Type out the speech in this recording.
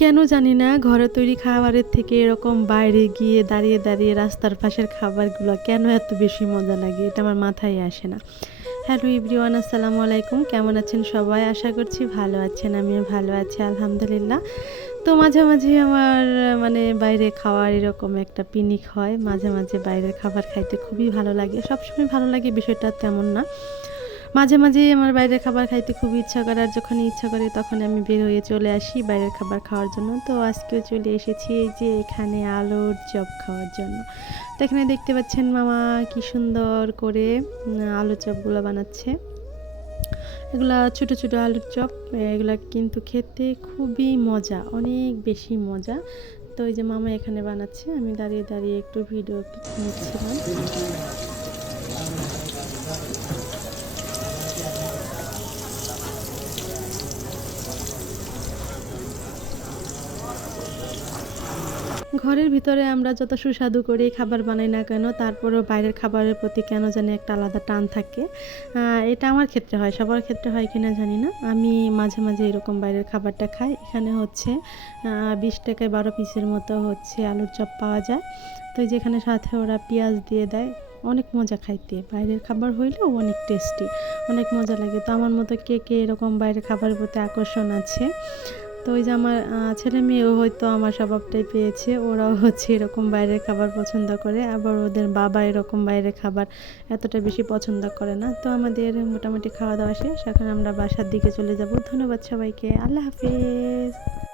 কেন জানি না ঘরে তৈরি খাবারের থেকে এরকম বাইরে গিয়ে দাঁড়িয়ে দাঁড়িয়ে রাস্তার পাশের খাবারগুলো কেন এত বেশি মজা লাগে, এটা আমার মাথায় আসে না। হ্যালো এভরিওয়ান, আসসালামু আলাইকুম। কেমন আছেন সবাই? আশা করছি ভালো আছেন। আমিও ভালো আছি আলহামদুলিল্লাহ। তো মাঝে মাঝে আমার মানে বাইরে খাওয়ার এরকম একটা পিনিক হয়। মাঝে মাঝে বাইরের খাবার খাইতে খুবই ভালো লাগে। সবসময় ভালো লাগে বিষয়টা তেমন না। মাঝে মাঝেই আমার বাইরের খাবার খাইতে খুব ইচ্ছা করে, আর যখনই ইচ্ছা করে তখন আমি বের হয়ে চলে আসি বাইরের খাবার খাওয়ার জন্য। তো আজকেও চলে এসেছি এই যে এখানে আলুর চপ খাওয়ার জন্য। তো এখানে দেখতে পাচ্ছেন মামা কি সুন্দর করে আলুর চপগুলো বানাচ্ছে। এগুলা ছোট ছোট আলুর চপ, এগুলা কিন্তু খেতে খুবই মজা, অনেক বেশি মজা। তো এই যে মামা এখানে বানাচ্ছে, আমি দাঁড়িয়ে দাঁড়িয়ে একটু ভিডিও নিচ্ছিলাম। ঘরের ভিতরে আমরা যত সুস্বাদু করে খাবার বানাই না কেন, তারপরেও বাইরের খাবারের প্রতি কেন জানি একটা আলাদা টান থাকে। এটা আমার ক্ষেত্রে হয়, সবার ক্ষেত্রে হয় কিনা জানি না। আমি মাঝে মাঝে এরকম বাইরের খাবারটা খাই। এখানে হচ্ছে 20 টাকায় 12 পিসের মতো হচ্ছে আলুর চপ পাওয়া যায়। তো যেখানে সাথে ওরা পেঁয়াজ দিয়ে দেয়, অনেক মজা খাইতে। বাইরের খাবার হইলেও অনেক টেস্টি, অনেক মজা লাগে। তো আমার মতো কে কে এরকম বাইরের খাবারের প্রতি আকর্ষণ আছে? তো ওই যে আমার ছেলে মেয়েও হয়তো আমার স্বভাবটাই পেয়েছে, ওরাও হচ্ছে এরকম বাইরের খাবার পছন্দ করে। আবার ওদের বাবা এরকম বাইরের খাবার এতটা বেশি পছন্দ করে না। তো আমাদের মোটামুটি খাওয়া দাওয়া শেষ, এখন আমরা বাসার দিকে চলে যাব। ধন্যবাদ সবাইকে, আল্লাহ হাফিজ।